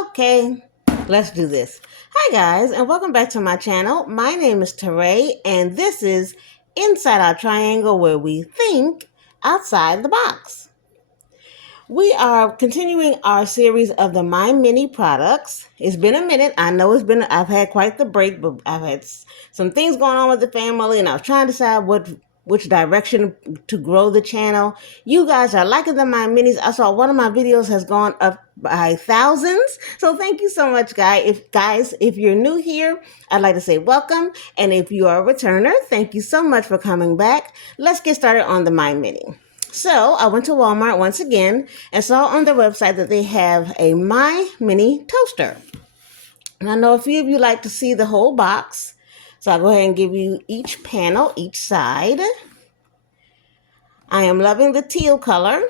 Okay, let's do this. Hi guys, and welcome back to my channel. My name is Teray, and this is Inside Our Triangle, where we think outside the box. We are continuing our series of the MyMini products. It's been a minute. I know I've had quite the break, but I've had some things going on with the family, and I was trying to decide which direction to grow the channel. You guys are liking the MyMinis. I saw one of my videos has gone up by thousands. So thank you so much, guys. If you're new here, I'd like to say welcome. And if you are a returner, thank you so much for coming back. Let's get started on the MyMini. So I went to Walmart once again and saw on their website that they have a MyMini toaster. And I know a few of you like to see the whole box. So I'll go ahead and give you each panel, each side. I am loving the teal color.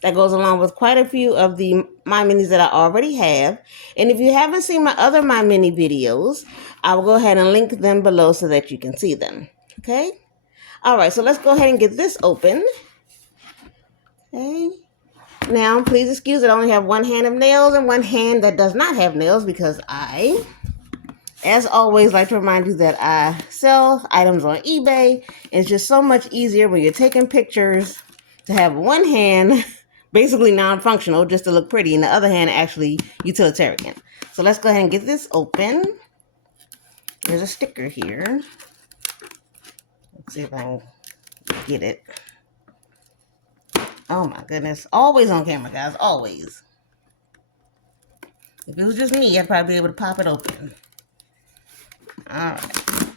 That goes along with quite a few of the MyMinis that I already have. And if you haven't seen my other MyMini videos, I will go ahead and link them below so that you can see them. Okay? All right, so let's go ahead and get this open. Okay. Now, please excuse that I only have one hand of nails and one hand that does not have nails because I, as always, like to remind you that I sell items on eBay. It's just so much easier when you're taking pictures to have one hand basically non-functional just to look pretty and the other hand actually utilitarian. So let's go ahead and get this open. There's a sticker here. Let's see if I can get it. Oh my goodness. Always on camera, guys. Always. If it was just me, I'd probably be able to pop it open. Alright.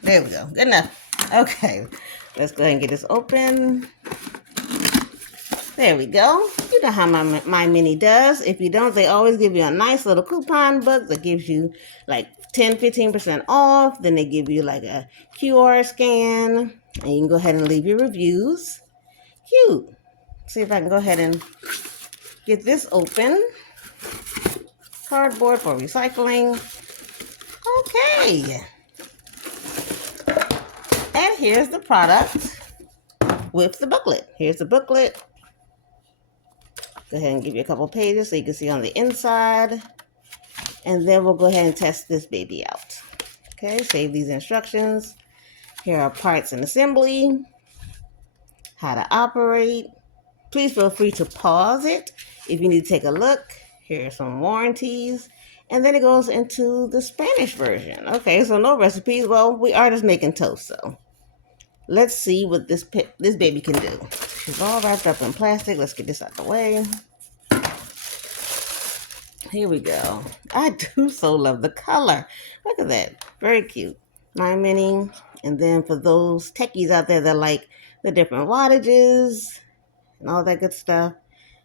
There we go. Good enough. Okay. Let's go ahead and get this open. There we go. You know how MyMini does. If you don't, they always give you a nice little coupon book that gives you like 10-15% off. Then they give you like a QR scan. And you can go ahead and leave your reviews. Cute. See if I can go ahead and get this open. Cardboard for recycling. Okay. And here's the product with the booklet. Here's the booklet. Go ahead and give you a couple pages so you can see on the inside. And then we'll go ahead and test this baby out. Okay, save these instructions. Here are parts and assembly. How to operate. Please feel free to pause it if you need to take a look. Here are some warranties. And then it goes into the Spanish version. Okay, so no recipes. Well, we are just making toast, so let's see what this baby can do. She's all wrapped up in plastic. Let's get this out of the way. Here we go. I do so love the color. Look at that. Very cute. MyMini. And then for those techies out there that like the different wattages and all that good stuff,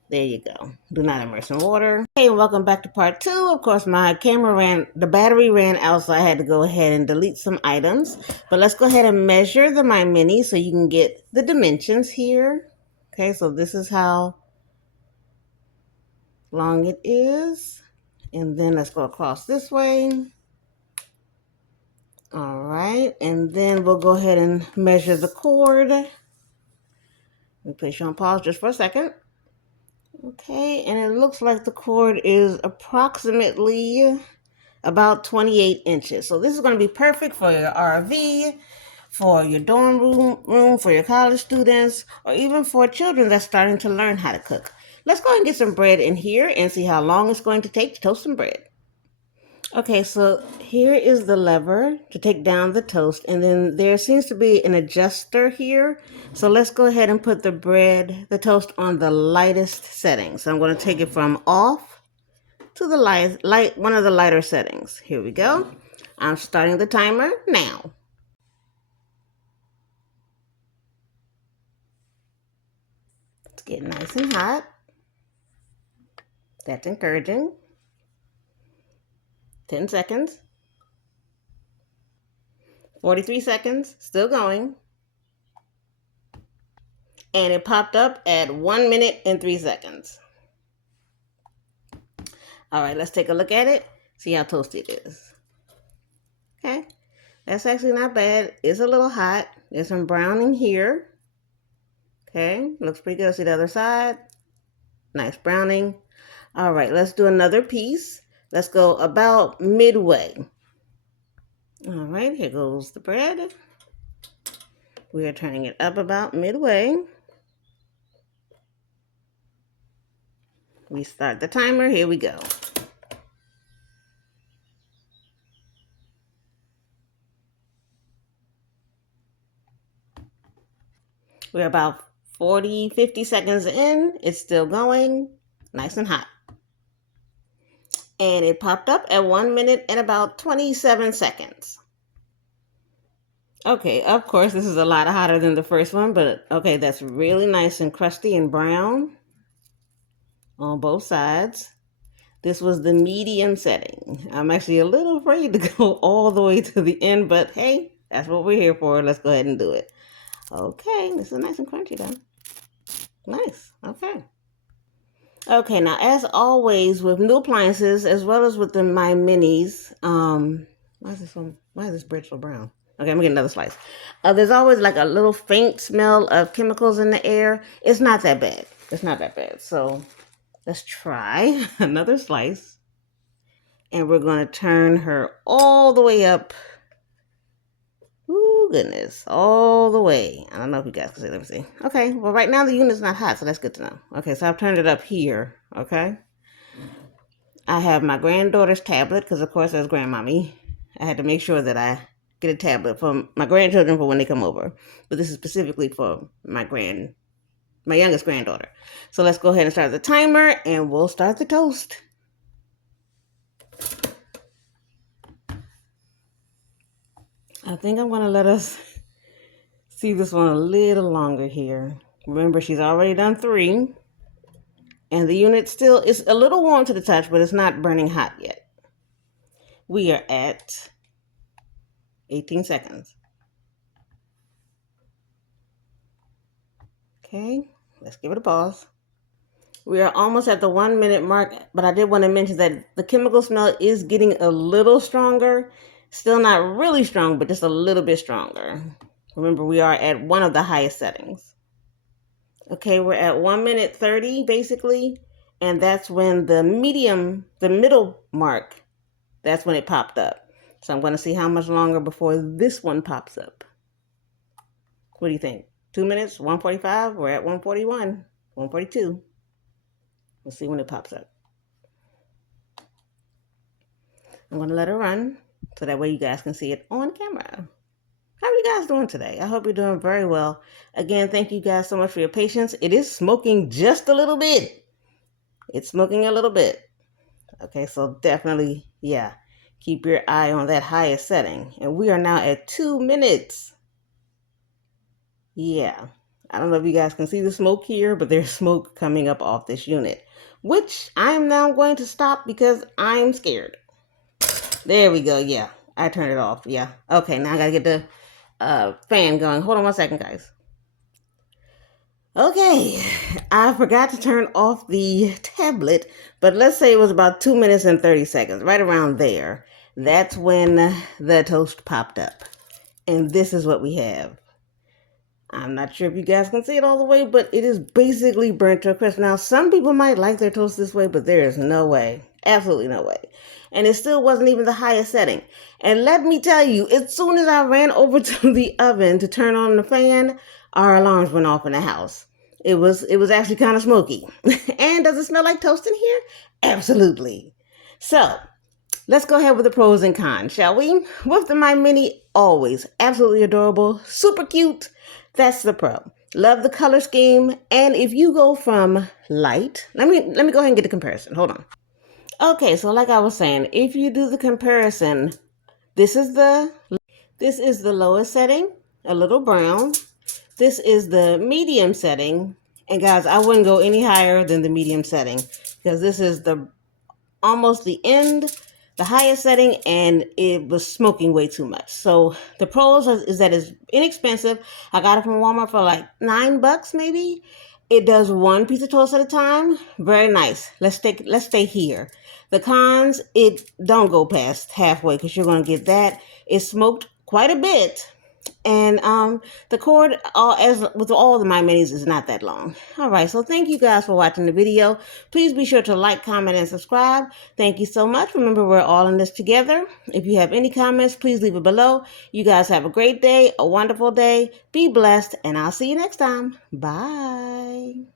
there you go. Do not immerse in water. Hey, and welcome back to part 2. Of course, the battery ran out, so I had to go ahead and delete some items. But let's go ahead and measure the MyMini so you can get the dimensions here. Okay, so this is how long it is. And then let's go across this way. All right, and then we'll go ahead and measure the cord. Let me place you on pause just for a second. Okay, and it looks like the cord is approximately about 28 inches. So this is going to be perfect for your RV, for your dorm room, for your college students, or even for children that's starting to learn how to cook. Let's go ahead and get some bread in here and see how long it's going to take to toast some bread. Okay, so here is the lever to take down the toast, and then there seems to be an adjuster here. So let's go ahead and put the toast on the lightest setting. So I'm going to take it from off to the one of the lighter settings. Here we go. I'm starting the timer now. It's getting nice and hot. That's encouraging. 10 seconds. 43 seconds, still going. And it popped up at 1 minute and 3 seconds. All right, let's take a look at it. See how toasty it is. Okay, that's actually not bad. It's a little hot. There's some browning here. Okay, looks pretty good. See the other side? Nice browning. All right, let's do another piece. Let's go about midway. All right, here goes the bread. We are turning it up about midway. We start the timer. Here we go. We're about 40, 50 seconds in. It's still going, nice and hot. And it popped up at 1 minute and about 27 seconds. Okay, of course, this is a lot hotter than the first one, but okay, that's really nice and crusty and brown on both sides. This was the medium setting. I'm actually a little afraid to go all the way to the end, but hey, that's what we're here for. Let's go ahead and do it. Okay, this is nice and crunchy though. Nice, okay. Okay, now as always with new appliances, as well as with the MyMinis, why is this bread so brown? Okay, I'm gonna get another slice. There's always like a little faint smell of chemicals in the air. It's not that bad. It's not that bad. So let's try another slice. And we're gonna turn her all the way up. Ooh, goodness, all the way. I don't know if you guys can see. Let me see. Okay, well, right now the unit's not hot, so that's good to know. Okay, so I've turned it up here, okay? I have my granddaughter's tablet, because of course, as grandmommy, I had to make sure that I get a tablet for my grandchildren for when they come over. But this is specifically for my youngest granddaughter. So let's go ahead and start the timer, and we'll start the toast. I think I'm going to let us see this one a little longer here. Remember, she's already done 3. And the unit still is a little warm to the touch, but it's not burning hot yet. We are at 18 seconds. Okay, let's give it a pause. We are almost at the 1 minute mark, but I did want to mention that the chemical smell is getting a little stronger. Still not really strong, but just a little bit stronger. Remember, we are at one of the highest settings. Okay, we're at 1 minute 30 basically, and that's when the middle mark, that's when it popped up. So I'm going to see how much longer before this one pops up. What do you think? 2 minutes, 1:45? We're at 1:41, 1:42. We'll see when it pops up. I'm going to let her run so that way you guys can see it on camera. How are you guys doing today? I hope you're doing very well. Again, thank you guys so much for your patience. It is smoking just a little bit. It's smoking a little bit. Okay, so definitely, yeah, keep your eye on that highest setting. And we are now at 2 minutes. Yeah, I don't know if you guys can see the smoke here, but there's smoke coming up off this unit, which I'm now going to stop because I'm scared. There we go. Yeah, I turned it off. Yeah. Okay, now I gotta get the fan going. Hold on 1 second, guys. Okay, I forgot to turn off the tablet, but let's say it was about 2 minutes and 30 seconds, right around there. That's when the toast popped up. And this is what we have. I'm not sure if you guys can see it all the way, but it is basically burnt to a crisp. Now, some people might like their toast this way, but there is no way. Absolutely no way. And it still wasn't even the highest setting. And let me tell you, as soon as I ran over to the oven to turn on the fan, our alarms went off in the house. It was actually kind of smoky. And does it smell like toast in here? Absolutely. So, let's go ahead with the pros and cons, shall we? With the MyMini, always absolutely adorable, super cute. That's the pro. Love the color scheme. And if you go from light, let me go ahead and get the comparison. Hold on. Okay, so like I was saying, if you do the comparison, this is the lowest setting, a little brown. This is the medium setting. And guys, I wouldn't go any higher than the medium setting because this is almost the end, the highest setting, and it was smoking way too much. So the pros is that it's inexpensive. I got it from Walmart for like $9 maybe. It does 1 piece of toast at a time. Very nice. Let's stay here. The cons, it don't go past halfway because you're going to get that. It smoked quite a bit. And the cord, as with all the My Minis, is not that long. All right, so thank you guys for watching the video. Please be sure to like, comment, and subscribe. Thank you so much. Remember, we're all in this together. If you have any comments, please leave it below. You guys have a great day, a wonderful day. Be blessed, and I'll see you next time. Bye.